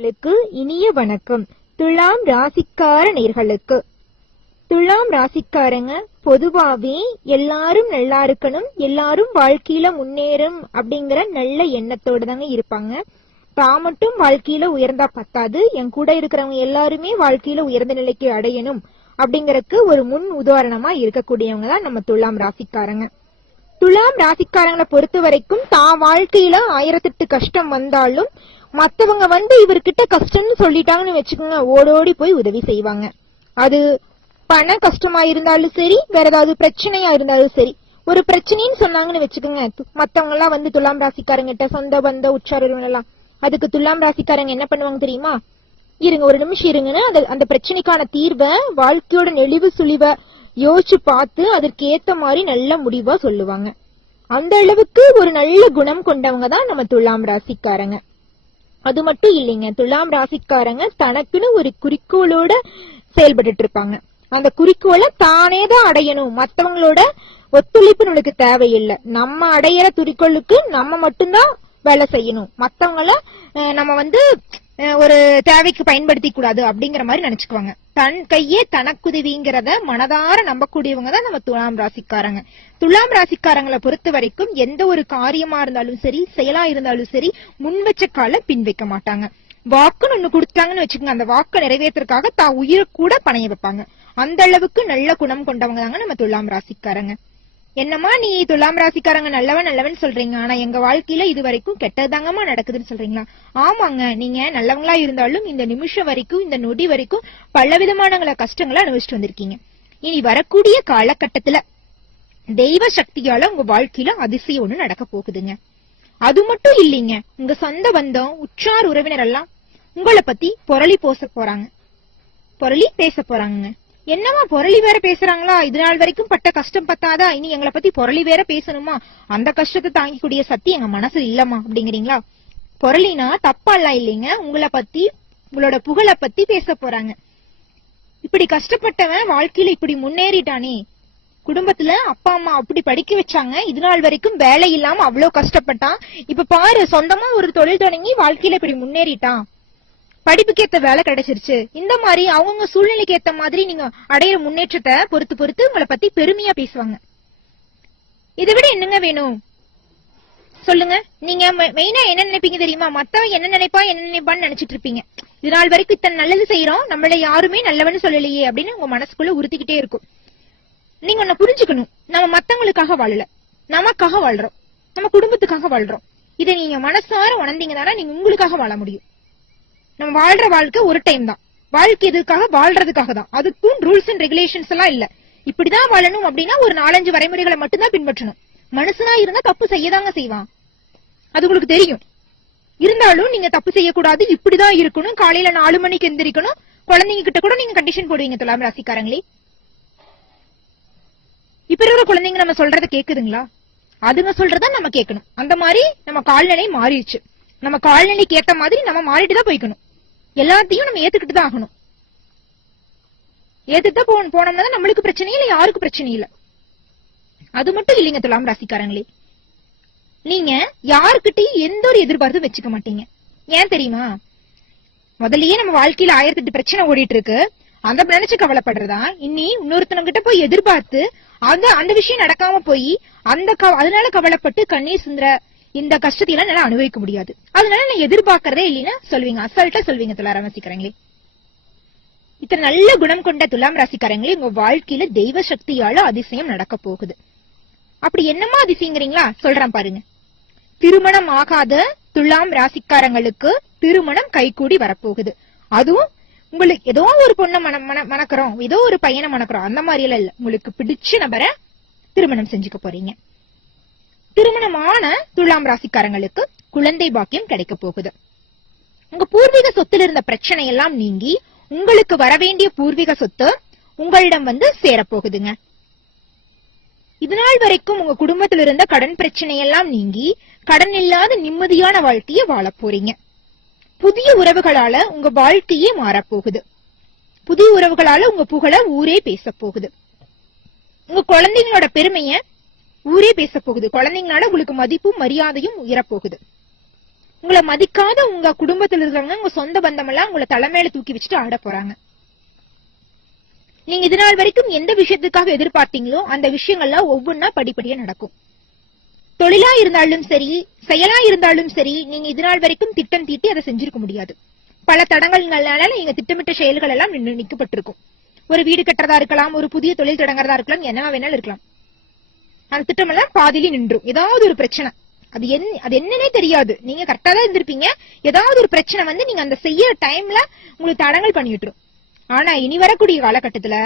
நேர்களுக்கு இனிய வணக்கம். துலாம் ராசிக்கார நேர்களுக்கு. துலாம் ராசிக்காரங்க பொதுவாவே எல்லாரும் நல்லா இருக்கணும் எல்லாரும் வாழ்க்கையில முன்னேறும் அப்படிங்கிற நல்ல எண்ணத்தோட தாங்க இருப்பாங்க. தான் மட்டும் வாழ்க்கையில உயர்ந்தா பத்தாது என் கூட இருக்கிறவங்க எல்லாருமே வாழ்க்கையில உயர்ந்த நிலைக்கு அடையணும் அப்படிங்கறதுக்கு ஒரு முன் உதாரணமா இருக்கக்கூடியவங்க தான் நம்ம துலாம் ராசிக்காரங்க. துலாம் ராசிக்காரங்களை பொறுத்த வரைக்கும் தான் வாழ்க்கையில ஆயிரத்தெட்டு கஷ்டம் வந்தாலும் மத்தவங்க வந்து இவர்கிட்ட கஷ்டம்னு சொல்லிட்டாங்கன்னு வச்சுக்கோங்க ஓடோடி போய் உதவி செய்வாங்க. அது பண கஷ்டமா இருந்தாலும் சரி வேற ஏதாவது பிரச்சனையா இருந்தாலும் சரி. ஒரு பிரச்சனைன்னு சொன்னாங்கன்னு வச்சுக்கோங்க மத்தவங்க எல்லாம் வந்து துலாம் ராசிக்காரங்கிட்ட சொந்த பந்த உற்சார எல்லாம். அதுக்கு துலாம் ராசிக்காரங்க என்ன பண்ணுவாங்க தெரியுமா? இருங்க ஒரு நிமிஷம் இருங்கன்னு அந்த அந்த பிரச்சனைக்கான தீர்வை வாழ்க்கையோட நெளிவு சுழிவை யோசிச்சு பார்த்து அதற்கு ஏத்த மாதிரி நல்ல முடிவா சொல்லுவாங்க. அந்த அளவுக்கு ஒரு நல்ல குணம் கொண்டவங்க தான் நம்ம துலாம் ராசிக்காரங்க. அது மட்டும் இல்லைங்க. துலாம் ராசிக்காரங்க தனக்குன்னு ஒரு குறிக்கோளோட செயல்பட்டுட்டு இருப்பாங்க அந்த குறிக்கோளை தானே தான் அடையணும். மத்தவங்களோட ஒத்துழைப்பு நம்மளுக்கு தேவையில்லை. நம்ம அடையிற குறிக்கோளுக்கு நம்ம மட்டும்தான் வேலை செய்யணும். மத்தவங்கள நம்ம வந்து ஒரு தேவைக்கு பயன்படுத்திக் கூடாது அப்படிங்கிற மாதிரி நினைச்சுக்குவாங்க. தன் கையே தனக்குதவிங்கிறத மனதார நம்பக்கூடியவங்க தான் நம்ம துலாம் ராசிக்காரங்க. துலாம் ராசிக்காரங்களை பொறுத்த வரைக்கும் எந்த ஒரு காரியமா இருந்தாலும் சரி செயலா இருந்தாலும் சரி முன் வச்ச கால பின் வைக்க மாட்டாங்க. வாக்குன்னு ஒண்ணு கொடுத்தாங்கன்னு வச்சுக்கோங்க அந்த வாக்கை நிறைவேற்றுறதுக்காக தான் உயிரை கூட பணைய வைப்பாங்க. அந்த அளவுக்கு நல்ல குணம் கொண்டவங்க தாங்க நம்ம துலாம் ராசிக்காரங்க. என்னம்மா நீ துலாம் ராசிக்காரங்க நல்லவன் நல்லவன் சொல்றீங்க. ஆனா எங்க வாழ்க்கையில இது வரைக்கும் கெட்டதாங்கம்மா நடக்குதுன்னு சொல்றீங்களா? ஆமாங்க நீங்க நல்லவங்களா இருந்தாலும் இந்த நிமிஷம் வரைக்கும் இந்த நொடி வரைக்கும் பல விதமான கஷ்டங்களை அனுபவிச்சுட்டு வந்திருக்கீங்க. இனி வரக்கூடிய காலகட்டத்துல தெய்வ சக்தியால உங்க வாழ்க்கையில அதிசயம் ஒண்ணு நடக்க போகுதுங்க. அது மட்டும் இல்லைங்க உங்க சொந்த பந்தம் உற்றார் உறவினர் எல்லாம் உங்களை பத்தி பொரளி போச போறாங்க. பொரளி பேச போறாங்க என்னமா பொரளி வேற பேசுறாங்களா? இது நாள் வரைக்கும் பட்ட கஷ்டம் பத்தாதா? இனி எங்களை பத்தி பொரளி வேற பேசணுமா? அந்த கஷ்டத்தை தாங்கிக்கூடிய சக்தி எங்க மனசு இல்லம்மா அப்படிங்கிறீங்களா? பொரளினா தப்பா எல்லாம் இல்லைங்க. உங்களை பத்தி உங்களோட புகழை பத்தி பேச போறாங்க. இப்படி கஷ்டப்பட்டவன் வாழ்க்கையில இப்படி முன்னேறிட்டானே. குடும்பத்துல அப்பா அம்மா அப்படி படிக்க வச்சாங்க. இது நாள் வரைக்கும் வேலை இல்லாம அவ்வளவு கஷ்டப்பட்டான். இப்ப பாரு சொந்தமா ஒரு தொழில் தொடங்கி வாழ்க்கையில இப்படி முன்னேறிட்டான். படிப்புக்கு ஏத்த வேலை கிடைச்சிருச்சு. இந்த மாதிரி அவங்கவுங்க சூழ்நிலைக்கு ஏத்த மாதிரி நீங்க அடையிற முன்னேற்றத்தை பொறுத்து பொறுத்து உங்களை பத்தி பெருமையா பேசுவாங்க. இதை விட என்னங்க வேணும்? சொல்லுங்க. நீங்க மெயினா என்ன நினைப்பீங்க தெரியுமா? மத்தவன் என்ன நினைப்பா என்ன நினைப்பான்னு நினைச்சிட்டு இருப்பீங்க. இது நாள் வரைக்கும் இத்தனை நல்லது செய்யறோம் நம்மள யாருமே நல்லவன்னு சொல்லலையே அப்படின்னு உங்க மனசுக்குள்ள உறுத்திக்கிட்டே இருக்கும். நீங்க ஒன்ன புரிஞ்சுக்கணும். நம்ம மத்தவங்களுக்காக வாழல. நமக்காக வாழ்றோம். நம்ம குடும்பத்துக்காக வாழ்றோம். இதை நீங்க மனசார உணர்ந்தீங்கன்னா நீங்க உங்களுக்காக வாழ முடியும். நம்ம வாழ்ற வாழ்க்கை ஒரு டைம் தான். வாழ்க்கை எதுக்காக? வாழ்றதுக்காக தான். அதுக்கும் ரூல்ஸ் அண்ட் ரெகுலேஷன்ஸ் எல்லாம் இல்ல. இப்படிதான் வாழணும் அப்படின்னா ஒரு நாலஞ்சு வரைமுறைகளை மட்டும்தான் பின்பற்றணும். மனுஷனா இருந்தா தப்பு செய்யதாங்க செய்வான். அது உங்களுக்கு தெரியும். இருந்தாலும் நீங்க தப்பு செய்யக்கூடாது. இப்படிதான் இருக்கணும். காலையில நாலு மணிக்கு எந்திரிக்கணும். குழந்தைங்க கிட்ட கூட நீங்க கண்டிஷன் போடுவீங்க துலாம் ராசிக்காரங்களே. இப்ப இருக்கிற குழந்தைங்க நம்ம சொல்றத கேக்குதுங்களா? அதுங்க சொல்றத நம்ம கேட்கணும். அந்த மாதிரி நம்ம கால்நிலை மாறிடுச்சு. நம்ம கால்நிலைக்கு ஏத்த மாதிரி நம்ம மாறிட்டு தான் போய்க்கணும். எல்லாத்தையும் நம்ம ஏத்துக்கிட்டு தான் ஆகணும். ஏத்துட்டு தான் போனோம்னா தான் நம்மளுக்கு பிரச்சனை இல்லை யாருக்கு பிரச்சனை இல்லை. அது மட்டும் இல்லைங்க துலாம் ராசிக்காரங்களே. நீங்க யாருக்கிட்டையும் எந்த ஒரு எதிர்பார்ப்பும் வச்சுக்க மாட்டீங்க. ஏன் தெரியுமா? முதல்லயே நம்ம வாழ்க்கையில ஆயிரத்தி எட்டு பிரச்சனை ஓடிட்டு இருக்கு. அந்த நினைச்சு கவலைப்படுறதா? இனி இன்னொருத்தவங்க கிட்ட போய் எதிர்பார்த்து அந்த அந்த விஷயம் நடக்காம போய் அந்த க- அதனால கவலைப்பட்டு கண்ணீர் சிந்துற இந்த கஷ்டத்தை எல்லாம் என்னால அனுபவிக்க முடியாது. அதனால நான் எதிர்பார்க்கறதே இல்லைன்னா சொல்வீங்க. அசால்ட்டா சொல்வீங்க துலா ராசிக்காரங்களே. இத்தனை நல்ல குணம் கொண்ட துலாம் ராசிக்காரங்களே உங்க வாழ்க்கையில தெய்வ சக்தியால அதிசயம் நடக்க போகுது. அப்படி என்னமா அதிசயங்கிறீங்களா? சொல்றேன் பாருங்க. திருமணம் ஆகாத துலாம் ராசிக்காரங்களுக்கு திருமணம் கைகூடி வரப்போகுது. அதுவும் உங்களுக்கு ஏதோ ஒரு பொண்ணை மன மன மணக்கிறோம். ஏதோ ஒரு பையனை மணக்கிறோம். அந்த மாதிரி எல்லாம் இல்ல. உங்களுக்கு பிடிச்ச நபரை திருமணம் செஞ்சுக்க போறீங்க. திருமணமான துலாம் ராசிக்காரங்களுக்கு குழந்தை பாக்கியம் கிடைக்க போகுது. உங்க பூர்வீக சொத்துல இருந்த பிரச்சனை எல்லாம் நீங்கி உங்களுக்கு வரவேண்டிய பூர்வீக சொத்து உங்களிடம் வந்து சேரப்போகுதுங்க இதனால் வரைக்கும் உங்க குடும்பத்துல இருந்த கடன் பிரச்சனை எல்லாம் நீங்கி கடன் இல்லாத நிம்மதியான வாழ்க்கையை வாழப் போறீங்க. புதிய உறவுகளால உங்க வாழ்க்கையே மாறப்போகுது புதிய உறவுகளால உங்க புகழ ஊரே பேச போகுது. உங்க குழந்தைங்களோட பெருமைய ஊரே பேச போகுது குழந்தைங்களால உங்களுக்கு மதிப்பும் மரியாதையும் உயரப்போகுது. உங்களை மதிக்காத உங்க குடும்பத்துல இருக்கிறவங்க உங்க சொந்த பந்தம் எல்லாம் உங்களை தலைமையில தூக்கி வச்சுட்டு ஆட போறாங்க. நீங்க இது நாள் வரைக்கும் எந்த விஷயத்துக்காக எதிர்பார்த்தீங்களோ அந்த விஷயங்கள்லாம் ஒவ்வொன்னா படிப்படியா நடக்கும். தொழிலா இருந்தாலும் சரி செயலா இருந்தாலும் சரி நீங்க இது நாள் வரைக்கும் திட்டம் தீட்டி அதை செஞ்சிருக்க முடியாது. பல தடங்கள்னால நீங்க திட்டமிட்ட செயல்கள் எல்லாம் நின்னு நிக்கப்பட்டிருக்கும். ஒரு வீடு கட்டுறதா இருக்கலாம் ஒரு புதிய தொழில் தொடங்குறதா இருக்கலாம் என்ன வேணாலும் இருக்கலாம். அந்த திட்டம் எல்லாம் பாதியில நின்றும். ஏதாவது ஒரு பிரச்சனை. அது என் அது என்னன்னே தெரியாது. நீங்க கரெக்டா தான் இருந்திருப்பீங்க. ஏதாவது ஒரு பிரச்சனை வந்து நீங்க அந்த செய்யற டைம்ல உங்களுக்கு தடங்கள் பண்ணி விட்டுரும். ஆனா இனி வரக்கூடிய காலகட்டத்துல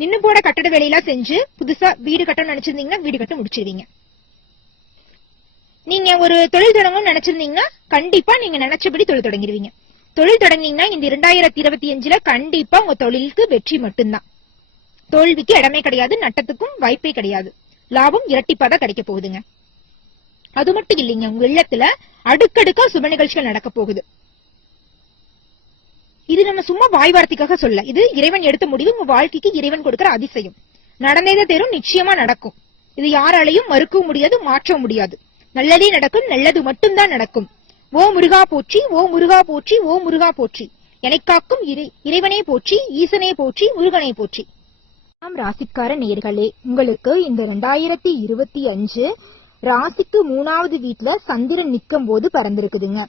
நின்னு போட கட்டட வேலையெல்லாம் செஞ்சு புதுசா வீடு கட்டணும்னு நினைச்சிருந்தீங்கன்னா வீடு கட்ட முடிச்சிருவீங்க. நீங்க ஒரு தொழில் தொடங்கணும்னு நினைச்சிருந்தீங்கன்னா கண்டிப்பா நீங்க நினைச்சபடி தொழில் தொடங்கிருவீங்க. தொழில் தொடங்கினீங்கன்னா இந்த இரண்டாயிரத்தி இருபத்தி அஞ்சுல கண்டிப்பா உங்க தொழிலுக்கு வெற்றி மட்டும்தான். தோல்விக்கு இடமே கிடையாது நட்டத்துக்கும் வாய்ப்பே கிடையாது. லாபம் இரட்டிப்பாதான் கிடைக்க போகுதுங்க. அது மட்டும் இல்லைங்க உங்க இல்லத்துல அடுக்கடுக்கா சுப நிகழ்ச்சிகள் நடக்க போகுது. இது நம்ம சும்மா வாய் வார்த்தைக்காக சொல்ல இது இறைவன் எடுத்த முடிவு உங்க வாழ்க்கைக்கு இறைவன் கொடுக்கிற அதிசயம். நடந்ததே தேரும் நிச்சயமா நடக்கும். இது யாராலையும் மறுக்கவும் முடியாது மாற்றவும் முடியாது. நல்லதே நடக்கும் நல்லது மட்டும்தான் நடக்கும். ஓ முருகா போற்றி ஓ முருகா போற்றி ஓ முருகா போற்றி. எனக்காக்கும் இறை இறைவனே போற்றி ஈசனே போற்றி முருகனை போற்றி. ஆம் ராசிக்கார நேர்களே உங்களுக்கு இந்த ரெண்டாயிரத்தி இருபத்தி அஞ்சு ராசிக்கு மூணாவது வீட்ல சந்திரன் நிற்கும் போது பறந்திருக்குதுங்க.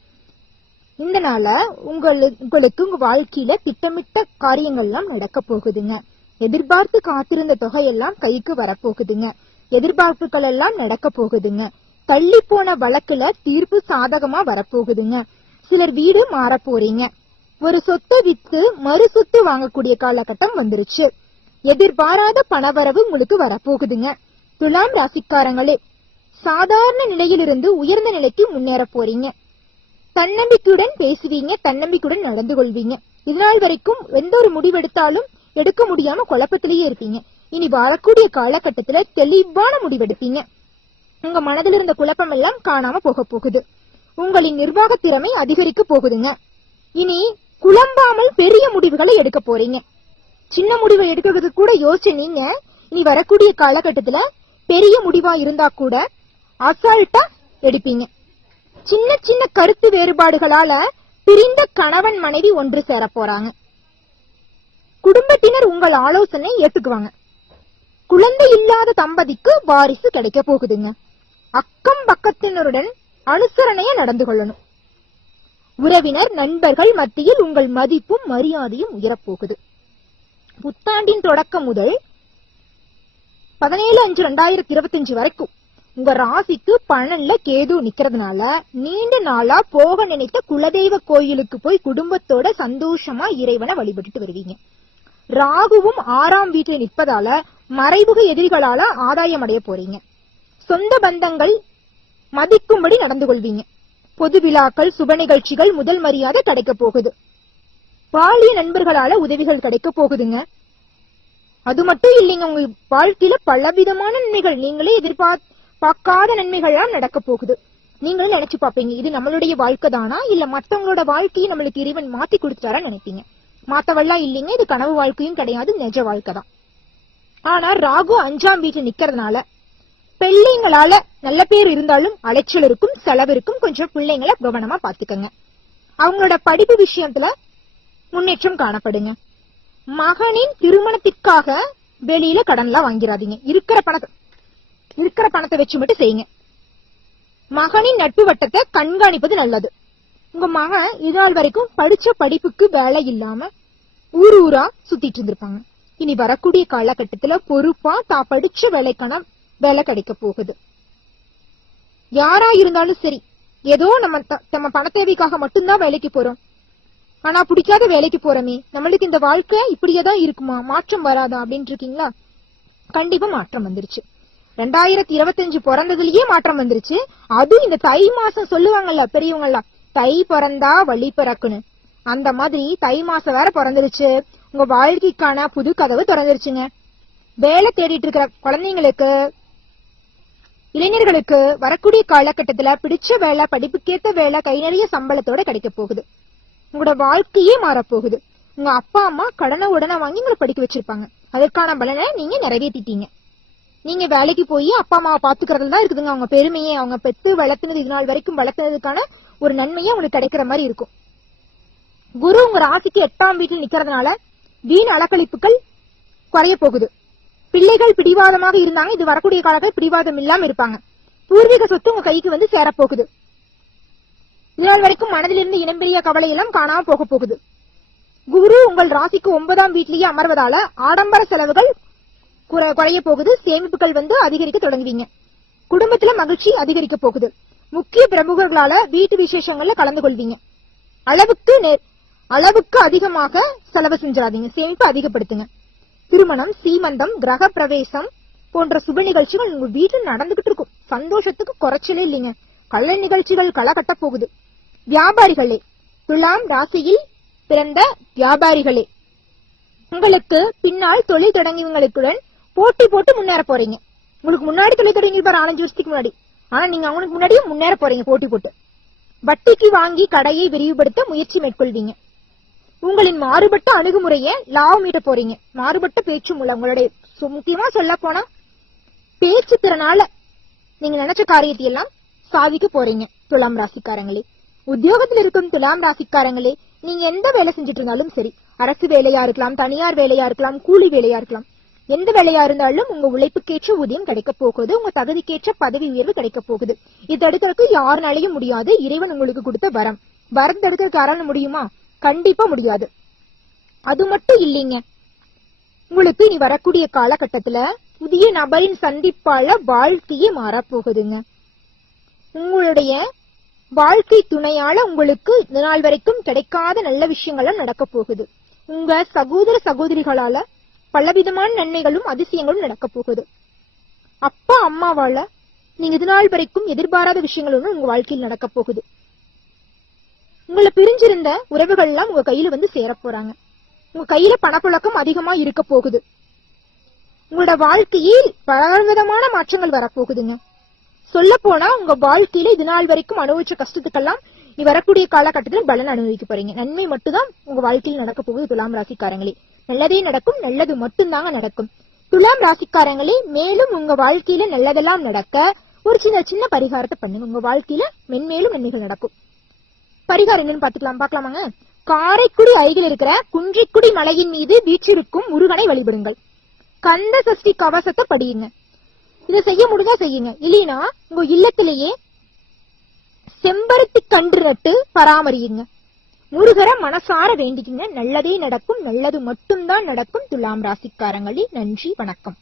இந்த நாள உங்களுக்கு உங்களுக்கு உங்க வாழ்க்கையில திட்டமிட்ட காரியங்கள்லாம் நடக்க போகுதுங்க. எதிர்பார்த்து காத்திருந்த தொகையெல்லாம் கைக்கு வரப்போகுதுங்க. எதிர்பார்ப்புகள் எல்லாம் நடக்க போகுதுங்க. தள்ளி போன வழக்குல தீர்ப்பு சாதகமா வரப்போகுதுங்க. சிலர் வீடு மாற போறீங்க. ஒரு சொத்தை வித்து மறு சொத்து வாங்கக்கூடிய காலகட்டம் வந்துருச்சு. எதிர்பாராத பணவரவு உங்களுக்கு வரப்போகுதுங்க. துலாம் ராசிக்காரங்களே சாதாரண நிலையிலிருந்து உயர்ந்த நிலைக்கு முன்னேற போறீங்க. தன்னம்பிக்கையுடன் பேசுவீங்க தன்னம்பிக்கையுடன் நடந்து கொள்வீங்க. இதனால் வரைக்கும் எந்த ஒரு முடிவெடுத்தாலும் எடுக்க முடியாம குழப்பத்திலேயே இருப்பீங்க. இனி வாழக்கூடிய காலகட்டத்துல தெளிவான முடிவெடுப்பீங்க. உங்க மனதில் இருந்த குழப்பம் எல்லாம் காணாம போக போகுது. உங்களின் நிர்வாக திறமை அதிகரிக்க போகுதுங்க. இனி குழம்பாமல் பெரிய முடிவுகளை எடுக்க போறீங்க. சின்ன முடிவை எடுக்கிறது கூட யோசிச்ச நீங்க இனி வரக்கூடிய காலகட்டத்துல பெரிய முடிவா இருந்தா கூட அசால்ட்டா எடுப்பீங்க. சின்ன சின்ன கருத்து வேறுபாடுகளால பிரிந்த கணவன் மனைவி ஒன்று சேர போறாங்க. குடும்பத்தினர் உங்கள் ஆலோசனை ஏத்துக்குவாங்க. குழந்தை இல்லாத தம்பதிக்கு வாரிசு கிடைக்க போகுதுங்க. அக்கம் பக்கத்தினருடன் அனுசரணைய நடந்து கொள்ளணும். உறவினர் நண்பர்கள் மத்தியில் உங்கள் மதிப்பும் மரியாதையும் உயரப்போகுது. புத்தாண்டின் தொடக்கம் முதல் பதினேழு அஞ்சு ரெண்டாயிரத்தி இருபத்தி அஞ்சு வரைக்கும் உங்க ராசிக்கு பன்னெண்டுல கேது நிக்கிறதுனால நீண்ட நாளா போக நினைத்த குலதெய்வ கோயிலுக்கு போய் குடும்பத்தோட சந்தோஷமா இறைவனை வழிபட்டுட்டு வருவீங்க. ராகுவும் ஆறாம் வீட்டில் நிற்பதால மறைமுக எதிரிகளால ஆதாயம் அடைய போறீங்க. சொந்த பந்தங்கள் மதிக்கும்படி நடந்து கொள்வீங்க. பொது விழாக்கள் சுப நிகழ்ச்சிகள் முதல் மரியாதை கிடைக்க போகுது. பாலிய நண்பர்களால உதவிகள் கிடைக்க போகுதுங்க. அது மட்டும் இல்லைங்க உங்க வாழ்க்கையில பலவிதமான நன்மைகள் நீங்களே எதிர்பார்க்காத பார்க்காத நன்மைகள்லாம் நடக்க போகுது. நீங்களும் நினைச்சு பாப்பீங்க இது நம்மளுடைய வாழ்க்கை தானா? இல்ல மத்தவங்களோட வாழ்க்கையை நம்மளுக்கு இறைவன் மாத்தி கொடுத்துட்டாரா நினைப்பீங்க? மாத்தவெல்லாம் இல்லைங்க இது கனவு வாழ்க்கையும் கிடையாது நிஜ வாழ்க்கை தான். ஆனா ராகு அஞ்சாம் வீட்டுல நிக்கிறதுனால பிள்ளைங்களால நல்ல பேர் இருந்தாலும் அலைச்சல் இருக்கும் செலவு இருக்கும் கொஞ்சம் பிள்ளைங்களை கவனமா பாத்துக்கங்க அவங்களோட படிப்பு விஷயத்துல முன்னேற்றம் காணப்படுங்க. மகனின் திருமணத்திற்காக வெளியில கடன்லாம் வாங்கிறாதீங்க இருக்கிற பணத்தை இருக்கிற பணத்தை வச்சு மட்டும் செய்யுங்க. மகனின் நட்பு வட்டத்தை கண்காணிப்பது நல்லது. உங்க மகன் இதால் வரைக்கும் படிச்ச படிப்புக்கு வேலை இல்லாம ஊர் ஊரா சுத்திட்டு இருந்திருப்பாங்க. இனி வரக்கூடிய காலகட்டத்துல பொறுப்பா தா படிச்ச வேலைக்கான வேலை கிடைக்க போகுது. யாரா இருந்தாலும் சரி ஏதோ நம்ம த- நம்ம பண தேவைக்காக மட்டும்தான் வேலைக்கு போறோம். ஆனா பிடிக்காத வேலைக்கு போறமே. நம்மளுக்கு இந்த வாழ்க்கை இப்படியே தான் இருக்குமா? மாற்றம் வராதா அப்படின்னு இருக்கீங்களா கண்டிப்பா மாற்றம் வந்துருச்சு. ரெண்டாயிரத்தி இருபத்தஞ்சு பிறந்ததுலயே மாற்றம் வந்துருச்சு. அதுவும் இந்த தை மாசம் சொல்லுவாங்கல்ல பெரியவங்கல்ல தை பிறந்தா வழி பிறக்குன்னு. அந்த மாதிரி தை மாசம் வேற பிறந்துருச்சு. உங்க வாழ்க்கைக்கான புது கதவு திறந்துருச்சுங்க. வேலை தேடிட்டு இருக்கிற குழந்தைங்களுக்கு இளைஞர்களுக்கு வரக்கூடிய காலகட்டத்துல பிடிச்ச வேலை படிப்புக்கேத்த வேலை கை நிறைய சம்பளத்தோட கிடைக்க போகுது. உங்களோட வாழ்க்கையே மாறப்போகுது. உங்க அப்பா அம்மா கடனை உடனே வாங்கி உங்களை படிக்க வச்சிருப்பாங்க. அதற்கான பலனை நீங்க நிறைவேற்றிட்டீங்க. நீங்க வேலைக்கு போய் அப்பா அம்மாவை பாத்துக்கிறதுல தான் இருக்குதுங்க. அவங்க பெருமையை அவங்க பெத்து வளர்த்துனது இது நாள் வரைக்கும் வளர்த்ததுக்கான ஒரு நன்மையே உங்களுக்கு கிடைக்கிற மாதிரி இருக்கும். குரு உங்க ராசிக்கு எட்டாம் வீட்டில் நிக்கிறதுனால வீண் அலக்களிப்புகள் குறைய போகுது. பிள்ளைகள் பிடிவாதமாக இருந்தாங்க. இது வரக்கூடிய காலத்தில் பிடிவாதம் இல்லாம இருப்பாங்க. பூர்வீக சொத்து உங்க கைக்கு வந்து சேரப்போகுது இதனால் வரைக்கும் மனதில் இருந்து இனம்பெரிய கவலை எல்லாம் காணாம போக போகுது. குரு உங்கள் ராசிக்கு ஒன்பதாம் வீட்டிலேயே அமர்வதால ஆடம்பர செலவுகள் குறை- குறைய போகுது. சேமிப்புகள் வந்து அதிகரிக்க தொடங்குவீங்க. குடும்பத்துல மகிழ்ச்சி அதிகரிக்க போகுது. முக்கிய பிரமுகர்களால வீட்டு விசேஷங்கள்ல கலந்து கொள்வீங்க. அளவுக்கு நெ- அளவுக்கு அதிகமாக செலவு செஞ்சிடாதீங்க. சேமிப்பு அதிகப்படுத்துங்க. திருமணம் சீமந்தம் கிரக பிரவேசம் போன்ற சுப நிகழ்ச்சிகள் உங்க வீட்டில் நடந்துகிட்டு இருக்கும். சந்தோஷத்துக்கு குறைச்சலே இல்லைங்க. கலை நிகழ்ச்சிகள் களை கட்ட போகுது. வியாபாரிகளே துலாம் ராசியில் பிறந்த வியாபாரிகளே உங்களுக்கு பின்னால் தொழில் தொடங்கியவங்களுடன் போட்டி போட்டு முன்னேற போறீங்க. உங்களுக்கு முன்னாடி தொழில் தொடங்கியிருப்பாரு நாலஞ்சு வருஷத்துக்கு முன்னாடி. ஆனா நீங்க அவங்களுக்கு முன்னாடியே முன்னேற போறீங்க போட்டி போட்டு. வட்டிக்கு வாங்கி கடையை விரிவுபடுத்த முயற்சி மேற்கொள்வீங்க. உங்களின் மாறுபட்ட அணுகுமுறையை லாபம் ஈட்ட போறீங்க. மாறுபட்ட பேச்சு மூலம் உங்களுடைய முக்கியமா சொல்ல போனா பேச்சு திறனால நீங்க நினைச்ச காரியத்தை எல்லாம் சாதிக்க போறீங்க துலாம் ராசிக்காரங்களே. உத்தியோகத்தில் இருக்கும் துலாம் ராசிக்காரங்களே நீங்க எந்த வேலை செஞ்சுட்டு இருந்தாலும் சரி. அரசு வேலையா இருக்கலாம் தனியார் வேலையா இருக்கலாம் கூலி வேலையா இருக்கலாம். எந்த வேலையா இருந்தாலும் உங்க உழைப்புக்கேற்ற ஊதியம் கிடைக்க போகுது உங்க தகுதிக்கேற்ற பதவி உயர்வு கிடைக்க போகுது. இது தடுக்கிறதுக்கு யாருனாலையும் முடியாது இறைவன் உங்களுக்கு கொடுத்த வரம். வரம் தடுக்கிறதுக்கு யாரால முடியுமா? கண்டிப்பா முடியாது. அது மட்டும் இல்லைங்க. உங்களுக்கு இனி வரக்கூடிய காலகட்டத்துல புதிய நபரின் சந்திப்பால வாழ்க்கையே மாறப் போகுதுங்க. உங்களுடைய வாழ்க்கை துணையால உங்களுக்கு இந்த நாள் வரைக்கும் கிடைக்காத நல்ல விஷயங்கள்லாம் நடக்க போகுது. உங்க சகோதர சகோதரிகளால பலவிதமான நன்மைகளும் அதிசயங்களும் நடக்க போகுது. அப்பா அம்மாவால நீங்க இது நாள் வரைக்கும் எதிர்பாராத விஷயங்கள் உங்க வாழ்க்கையில் நடக்க போகுது. உங்களை பிரிஞ்சிருந்த உறவுகள் எல்லாம் உங்க கையில வந்து சேரப் போறாங்க. உங்க கையில பணப்புழக்கம் அதிகமா இருக்க போகுது. உங்களோட வாழ்க்கையில் பலவிதமான மாற்றங்கள் வரப்போகுதுங்க சொல்ல போனா உங்க வாழ்க்கையில இது நாள் வரைக்கும் அனுபவிச்ச கஷ்டத்துக்கெல்லாம் நீ வரக்கூடிய காலகட்டத்தில் பலன் அனுபவிக்க போறீங்க. நன்மை மட்டும்தான் உங்க வாழ்க்கையில் நடக்க போகுது துலாம் ராசிக்காரங்களே. நல்லதே நடக்கும் நல்லது மட்டும்தாங்க நடக்கும். துலாம் ராசிக்காரங்களே மேலும் உங்க வாழ்க்கையில நல்லதெல்லாம் நடக்க ஒரு சின்ன சின்ன பரிகாரத்தை பண்ணுங்க. உங்க வாழ்க்கையில மென்மேலும் நன்மைகள் நடக்கும். பரிகாரம் என்னன்னு பாத்துக்கலாம் பாக்கலாமாங்க காரைக்குடி அருகில் இருக்கிற குன்றிக்குடி மலையின் மீது வீச்சிருக்கும் முருகனை வழிபடுங்கள். கந்த சஷ்டி கவசத்தை படியுங்க. இதை செய்ய முடிஞ்சா செய்யுங்க. இல்லைன்னா உங்க இல்லத்திலேயே செம்பருத்தி கன்று நட்டு பராமரியுங்க. முருகரை மனசார வேண்டிக்குங்க. நல்லதே நடக்கும் நல்லது மட்டும்தான் நடக்கும். துலாம் ராசிக்காரங்களே நன்றி வணக்கம்.